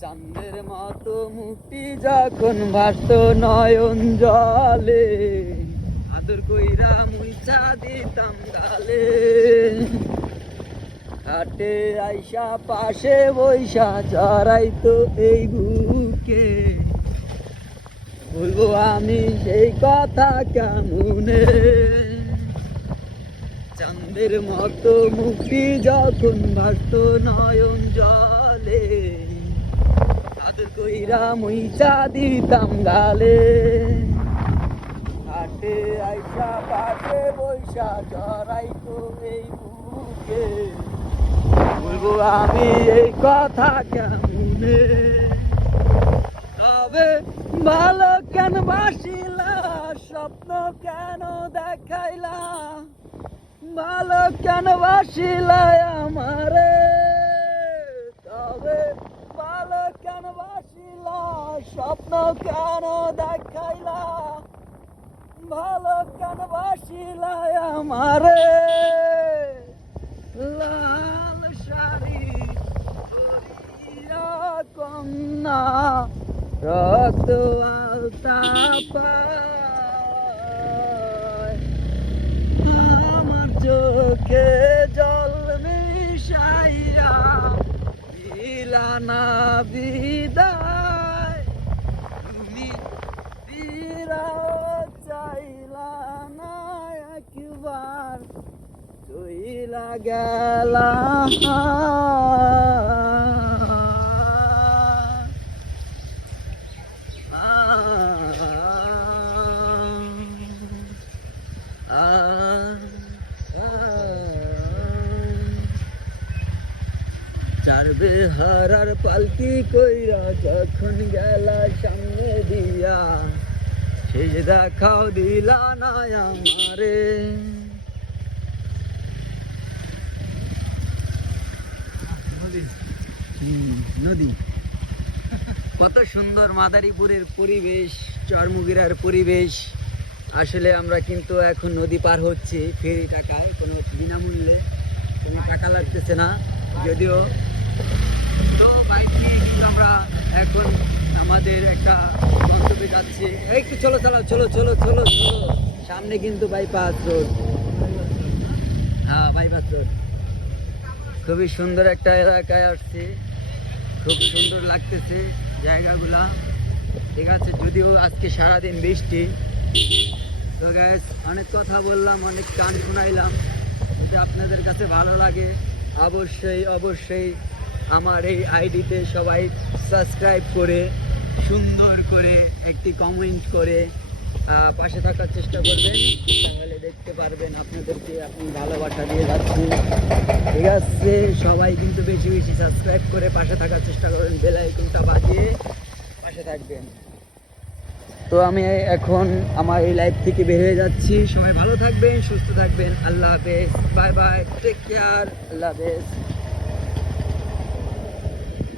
চাঁদের মতো মুক্তি যখন ভাসত নয়ন জলে, আদর কইরা মুইচা দিতাম গালে। হাটে আইসা পাশে বৈশা জড়াইতো এই বুকে। বলব আমি সেই কথা কেমনে? চাঁদের মতো মুক্তি যখন ভাসত নয়ন জলে কইরা মুইচা দিতাম গালে। হাটে আইসা পাশে বৈশা জড়াইতো এই বুকে। বলব, আমি এই কথা কেমনে? তবে ভালো কেন বাসিলা, স্বপ্ন কেন দেখাইলা? ভালো কেন বাসিলা আমারে তবে ভালো কেন বাসিলা স্বপ্ন কেন দেখাইলা ভালো কেন বাসিলা আমারে। লাল শাড়ি কন্যা রক্ত আমার চোখে জল মিশাইয়া দিলানা বিদায় চইলা গেলা চারবে হারার পালকি কইরা যখন গেলা সামনে দিয়া শেষ দেখাও দিলা না আমারে নদী। কত সুন্দর মাদারীপুরের পরিবেশ, চরমুগিরার পরিবেশ। আসলে আমরা কিন্তু এখন নদী পার হচ্ছে ফেরি টাকায়, কোনো বিনামূল্যে। কোনো টাকা লাগতেছে না। যদিও তো বাইক নিয়ে আমরা এখন আমাদের একটা গন্তব্যে যাচ্ছি। একটু চলো চলো চলো চলো চলো চলো। সামনে কিন্তু বাইপাস রোড হ্যাঁ বাইপাস রোড খুবই সুন্দর একটা এলাকায় আসছি। খুব সুন্দর লাগতেছে জায়গাগুলা। ঠিক আছে, যদিও আজকে সারাদিন বৃষ্টি। তো গ্যাস অনেক কথা বললাম, অনেক গান শোনাইলাম। যদি আপনাদের কাছে ভালো লাগে, অবশ্যই অবশ্যই আমার এই আইডিতে সবাই সাবস্ক্রাইব করে, সুন্দর করে একটি কমেন্ট করে পাশে থাকার চেষ্টা করবেন। দেখতে পারবেন আপনাদেরকে, আপনি ভালোবাসা দিয়ে যাচ্ছি ঠিক আছে, সবাই কিন্তু বেশি বেশি সাবস্ক্রাইব করে পাশে থাকার চেষ্টা করবেন বেল আইকনটা বাজিয়ে পাশে থাকবেন। তো আমি এখন আমার এই লাইফ থেকে বের হয়ে যাচ্ছি। সবাই ভালো থাকবেন, সুস্থ থাকবেন। আল্লাহ হাফেজ। Bye bye. টেক কেয়ার আল্লাহ হাফেজ।